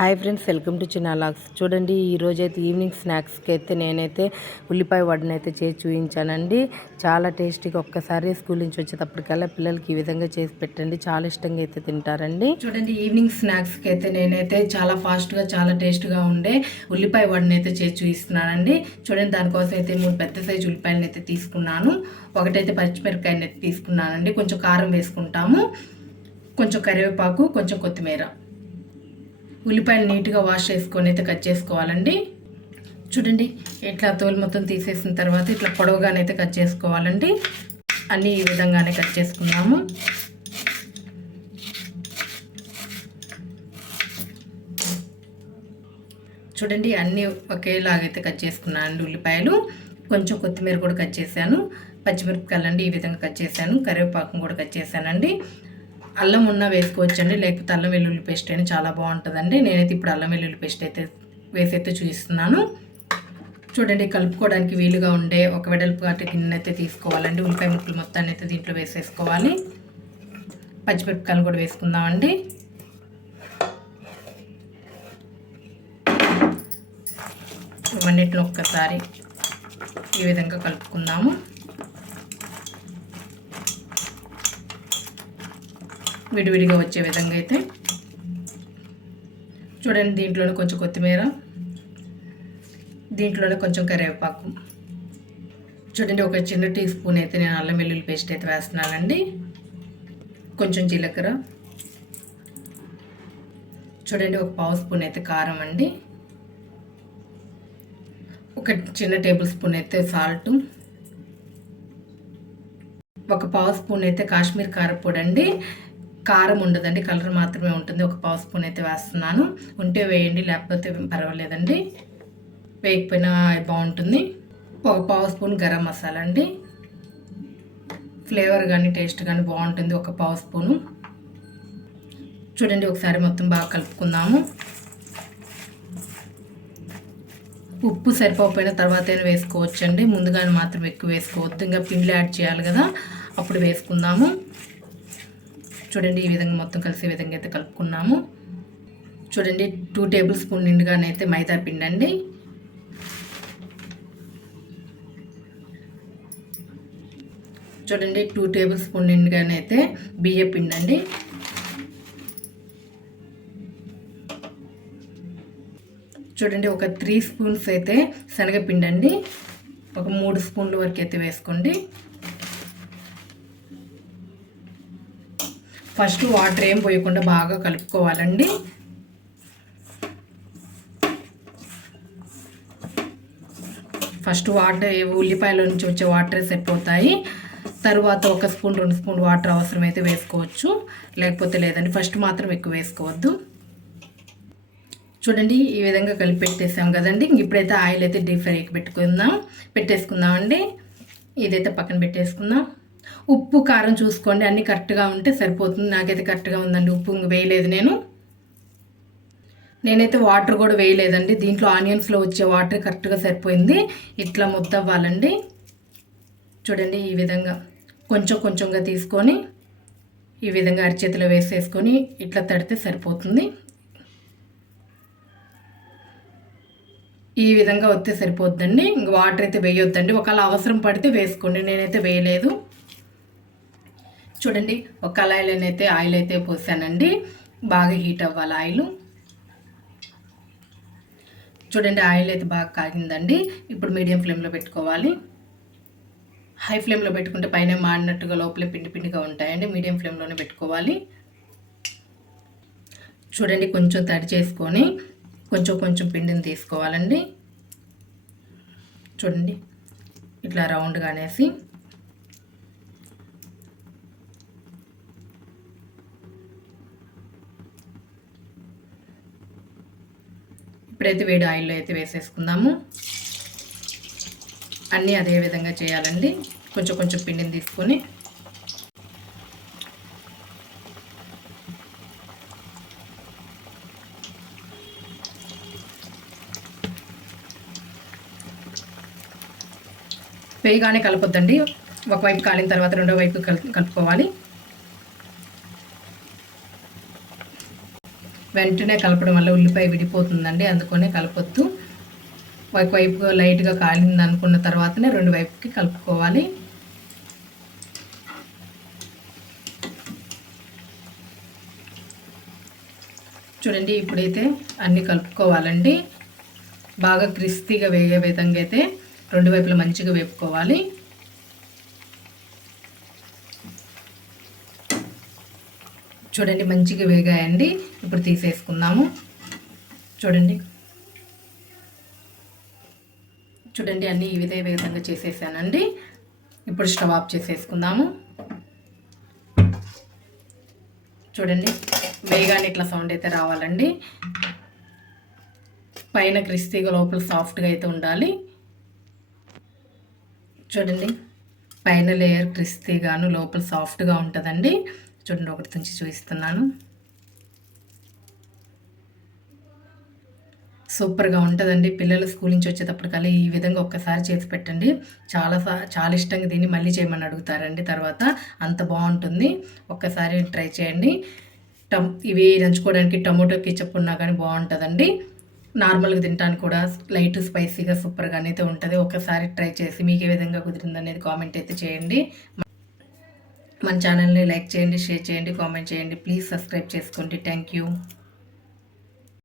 Hi friends welcome to చిన్నాలాగ్స్ చూడండి ఈరోజైతే అయితే ఈవినింగ్ స్నాక్స్కి అయితే నేనైతే ఉల్లిపాయ వడని అయితే చేసి చూపించానండి. చాలా టేస్టీగా ఒక్కసారి స్కూల్ నుంచి వచ్చేటప్పటికల్లా పిల్లలకి ఈ విధంగా చేసి పెట్టండి. చాలా ఇష్టంగా అయితే తింటారండి. చూడండి ఈవినింగ్ స్నాక్స్కి అయితే నేనైతే చాలా ఫాస్ట్గా చాలా టేస్ట్గా ఉండే ఉల్లిపాయ వడని అయితే చేసి చూపిస్తున్నానండి. చూడండి దానికోసం అయితే మూడు పెద్ద సైజు ఉల్లిపాయలను అయితే తీసుకున్నాను. ఒకటైతే పచ్చిమిరపకాయని అయితే తీసుకున్నానండి. కొంచెం కారం వేసుకుంటాము. కొంచెం కరివేపాకు కొంచెం కొత్తిమీర. ఉల్లిపాయలు నీట్గా వాష్ చేసుకొని అయితే కట్ చేసుకోవాలండి. చూడండి ఇట్లా తోలు మొత్తం తీసేసిన తర్వాత ఇట్లా పొడవుగానైతే కట్ చేసుకోవాలండి. అన్నీ ఈ విధంగానే కట్ చేసుకున్నాము చూడండి అన్నీ ఒకేలాగైతే కట్ చేసుకున్నాను ఉల్లిపాయలు. కొంచెం కొత్తిమీర కూడా కట్ చేశాను. పచ్చిమిరపకాయలు అండి ఈ విధంగా కట్ చేశాను. కరివేపాకం కూడా కట్ చేశానండి. అల్లం ఉన్న వేసుకోవచ్చండి లేకపోతే అల్లం వెల్లుల్లి పేస్ట్ అయినా చాలా బాగుంటుందండి. నేనైతే ఇప్పుడు అల్లం వెల్లుల్లి పేస్ట్ అయితే వేసైతే చూపిస్తున్నాను. చూడండి కలుపుకోవడానికి వీలుగా ఉండే ఒక వెడల్పు అటు గిన్నె అయితే తీసుకోవాలండి. ఉల్లిపాయ ముక్కలు మొత్తాన్ని అయితే దీంట్లో వేసేసుకోవాలి. పచ్చిమిరపకాయలు కూడా వేసుకుందామండి. ఇవన్నిటిని ఒక్కసారి ఈ విధంగా కలుపుకుందాము. విడివిడిగా వచ్చే విధంగా అయితే. చూడండి దీంట్లోనే కొంచెం కొత్తిమీర దీంట్లోనే కొంచెం కరివేపాకు. చూడండి ఒక చిన్న టీ స్పూన్ అయితే నేను అల్లం వెల్లుల్లి పేస్ట్ అయితే వేస్తున్నానండి. కొంచెం జీలకర్ర. చూడండి ఒక పావు స్పూన్ అయితే కారం అండి. ఒక చిన్న టేబుల్ స్పూన్ అయితే సాల్ట్. ఒక పావు స్పూన్ అయితే కాశ్మీర్ కారపొడి అండి. కారం ఉండదండి కలర్ మాత్రమే ఉంటుంది. ఒక పావు స్పూన్ అయితే వేస్తున్నాను. ఉంటే వేయండి లేకపోతే పర్వాలేదండి. వేయకపోయినా బాగుంటుంది. ఒక పావు స్పూన్ గరం మసాలా అండి. ఫ్లేవర్ కానీ టేస్ట్ కానీ బాగుంటుంది ఒక పావు స్పూను. చూడండి ఒకసారి మొత్తం బాగా కలుపుకుందాము. ఉప్పు సరిపోకపోయిన తర్వాత వేసుకోవచ్చండి. ముందుగానే మాత్రం ఎక్కువ వేసుకోవద్దు. ఇంకా పిండిలు యాడ్ చేయాలి కదా అప్పుడు వేసుకుందాము. చూడండి ఈ విధంగా మొత్తం కలిసే విధంగా అయితే కలుపుకున్నాము. చూడండి టూ టేబుల్ స్పూన్ నిండుగానైతే మైదా పిండి అండి. చూడండి టూ టేబుల్ స్పూన్ నిండుగానైతే బియ్య పిండి అండి. చూడండి ఒక త్రీ స్పూన్స్ అయితే శనగపిండి అండి. ఒక మూడు స్పూన్ల వరకు అయితే వేసుకోండి. ఫస్ట్ వాటర్ ఏం పోయకుండా బాగా కలుపుకోవాలండి. ఫస్ట్ వాటర్ ఉల్లిపాయల నుంచి వచ్చే వాటర్ సరిపోతాయి. తర్వాత ఒక స్పూన్ రెండు స్పూన్ వాటర్ అవసరమైతే వేసుకోవచ్చు. లేకపోతే లేదండి ఫస్ట్ మాత్రం ఎక్కువ వేసుకోవద్దు. చూడండి ఈ విధంగా కలిపి పెట్టేసాం కదండి ఇప్పుడైతే ఆయిల్ అయితే డీప్ ఫ్రైకి పెట్టుకుందాం పెట్టేసుకుందామండి. ఇదైతే పక్కన పెట్టేసుకుందాం. ఉప్పు కారం చూసుకోండి. అన్నీ కరెక్ట్గా ఉంటే సరిపోతుంది. నాకైతే కరెక్ట్గా ఉందండి. ఉప్పు వేయలేదు నేను. నేనైతే వాటర్ కూడా వేయలేదండి. దీంట్లో ఆనియన్స్లో వచ్చే వాటర్ కరెక్ట్గా సరిపోయింది. ఇట్లా ముద్ద అవ్వాలండి చూడండి ఈ విధంగా. కొంచెం కొంచెంగా తీసుకొని ఈ విధంగా అరిచేతిలో వేసేసుకొని ఇట్లా తడితే సరిపోతుంది. ఈ విధంగా వస్తే సరిపోద్దండి. ఇంక వాటర్ అయితే వేయొద్దండి. ఒకవేళ అవసరం పడితే వేసుకోండి. నేనైతే వేయలేదు. చూడండి ఒక కళాయిలోనైతే ఆయిల్ అయితే పోసానండి. బాగా హీట్ అవ్వాలి ఆయిల్. చూడండి ఆయిల్ అయితే బాగా కాగిందండి. ఇప్పుడు మీడియం ఫ్లేమ్లో పెట్టుకోవాలి. హై ఫ్లేమ్లో పెట్టుకుంటే పైన మాడినట్టుగా లోపలే పిండి పిండిగా ఉంటాయండి. మీడియం ఫ్లేమ్లోనే పెట్టుకోవాలి. చూడండి కొంచెం తడి చేసుకొని కొంచెం కొంచెం పిండిని తీసుకోవాలండి. చూడండి ఇట్లా రౌండ్గా అనేసి. ఇప్పుడైతే వేడి ఆయిల్లో అయితే వేసేసుకుందాము. అన్నీ అదే విధంగా చేయాలండి. కొంచెం కొంచెం పిండిని తీసుకొని. వేయగానే కలపొద్దండి. ఒకవైపు కాలిన తర్వాత రెండో వైపు కలుపుకోవాలి. వెంటనే కలపడం వల్ల ఉల్లిపాయ విడిపోతుందండి. అందుకనే కలపొద్దు. ఒకవైపు లైట్గా కాలింది అనుకున్న తర్వాతనే రెండు వైపుకి కలుపుకోవాలి. చూడండి ఇప్పుడైతే అన్నీ కలుపుకోవాలండి. బాగా క్రిస్పీగా వేగే విధంగా అయితే రెండు వైపులు మంచిగా వేపుకోవాలి. చూడండి మంచిగా వేగాయండి. ఇప్పుడు తీసేసుకుందాము. చూడండి. చూడండి అన్నీ ఈ విధంగా విధంగా చేసేసానండి. ఇప్పుడు స్టవ్ ఆఫ్ చేసేసుకుందాము. చూడండి వేగానే ఇట్లా సౌండ్ అయితే రావాలండి. పైన క్రిస్పీగా లోపల సాఫ్ట్గా అయితే ఉండాలి. చూడండి పైన లేయర్ క్రిస్పీగాను లోపల సాఫ్ట్గా ఉంటుందండి. చూడండి ఒకటి నుంచి చూపిస్తున్నాను. సూపర్గా ఉంటుందండి. పిల్లలు స్కూల్ నుంచి వచ్చేటప్పటికల్లా ఈ విధంగా ఒక్కసారి చేసి పెట్టండి. చాలా చాలా ఇష్టంగా దీన్ని మళ్ళీ చేయమని అడుగుతారండి. తర్వాత అంత బాగుంటుంది. ఒక్కసారి ట్రై చేయండి. టమ్ ఇవి నంచుకోవడానికి టమోటో కిచప్ ఉన్నా కానీ బాగుంటుందండి. నార్మల్గా తినడానికి కూడా లైట్ స్పైసీగా సూపర్గా అయితే ఉంటుంది. ఒకసారి ట్రై చేసి మీకు ఏ విధంగా కుదిరిందనేది కామెంట్ అయితే చేయండి. మన ఛానల్ని లైక్ చేయండి షేర్ చేయండి కామెంట్ చేయండి. ప్లీజ్ సబ్స్క్రైబ్ చేసుకోండి. Thank you